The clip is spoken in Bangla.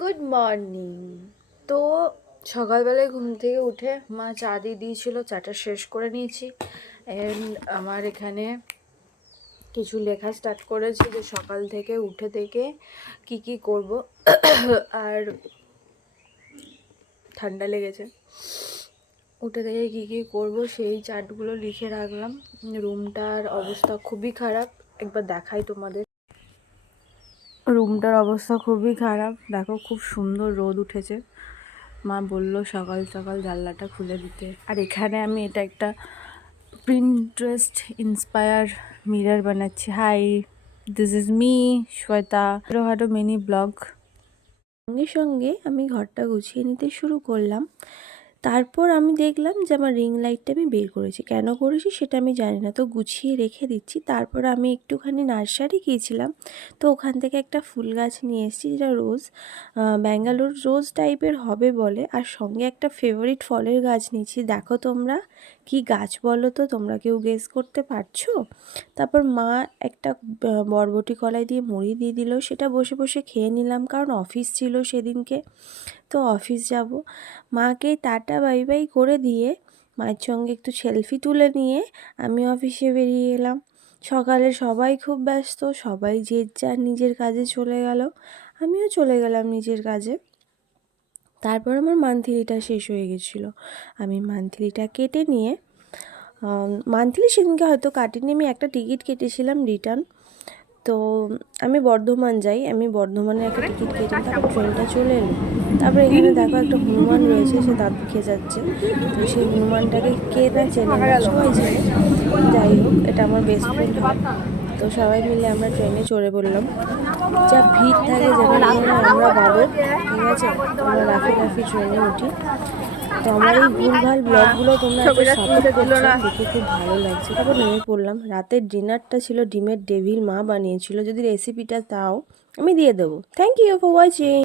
Good morning. তো সকালবেলায় ঘুম থেকে উঠে মা চা দিয়ে দিয়েছিল, চাটা শেষ করে নিয়েছি। অ্যান্ড আমার এখানে কিছু লেখা স্টার্ট করেছি যে সকাল থেকে উঠে থেকে কি কি করব। আর ঠান্ডা লেগেছে, উঠে থেকে কি কি করব সেই চার্টগুলো লিখে রাখলাম। রুমটার অবস্থা খুবই খারাপ, একবার দেখাই তোমাদের। রুমটার অবস্থা খুবই খারাপ, দেখো খুব সুন্দর রোদ উঠেছে। মা বলল সকাল সকাল জানলাটা খুলে দিতে। আর এখানে আমি এটা একটা প্রিন্টারেস্ট ইন্সপায়ার মিরর বানাচ্ছি। Hi, this is me Shweta, ছোটোখাটো মিনি ব্লগ। সঙ্গে সঙ্গে আমি ঘরটা গুছিয়ে নিতে শুরু করলাম। তারপর আমি দেখলাম যে আমার রিং লাইটটা আমি বের করেছি, কেন করেছি সেটা আমি জানি না, তো গুছিয়ে রেখে দিচ্ছি। তারপর আমি একটুখানি নার্সারি গিয়েছিলাম, তো ওখান থেকে একটা ফুল গাছ নিয়ে এসেছি, যেটা রোজ, ব্যাঙ্গালোর রোজ টাইপের হবে বলে। আর সঙ্গে একটা ফেভারিট ফলের গাছ নিয়েছি। দেখো তোমরা কি গাছ বলো তো, তোমরা কেউ গেস করতে পারছো? তারপর মা একটা বরবটি কলাই দিয়ে মুড়ি দিয়ে দিল, সেটা বসে বসে খেয়ে নিলাম, কারণ অফিস ছিল সেদিনকে, তো অফিস যাব। মাকে টাটা বাই বাই করে দিয়ে মায়ের সঙ্গে একটু সেলফি তুলে নিয়ে আমি অফিসে বেরিয়ে গেলাম। সকালে সবাই খুব ব্যস্ত, সবাই যে যার নিজের কাজে চলে গেল, আমিও চলে গেলাম নিজের কাজে। তারপর আমার মান্থলিটা শেষ হয়ে গেছিলো, আমি মান্থলিটা কেটে নিয়ে, মান্থলি সেদিনকে হয়তো কাটিনি, আমি একটা টিকিট কেটেছিলাম রিটার্ন। তো আমি বর্ধমান যাই, আমি বর্ধমানে একটা টিকিট কেটে, তারপর ট্রেনটা চলে এলো। তারপরে এখানে দেখো একটা হনুমান রয়েছে, সে দাঁত খেয়ে যাচ্ছে। তো সেই হনুমানটাকে কে না চেনে না, সবাই চেনে। যাই হোক, এটা আমার বেস্ট ফ্রেন্ড হয়। তো সবাই মিলে আমরা ট্রেনে চড়ে বললাম। যা ভিড় থাকে যেখানে, আমরা বাদর, ঠিক আছে, আমরা লাফি লাফি ট্রেনে উঠি। তো আমার এই ভুলভাল ব্লগগুলো তোমরা এত সাপোর্ট করছো, দেখে খুব ভালো লাগছে। তারপর নেমে পড়লাম। রাতের ডিনারটা ছিল ডিমের ডেভিল, মা বানিয়েছিল। যদি রেসিপিটা দাও আমি দিয়ে দেবো। Thank you for watching.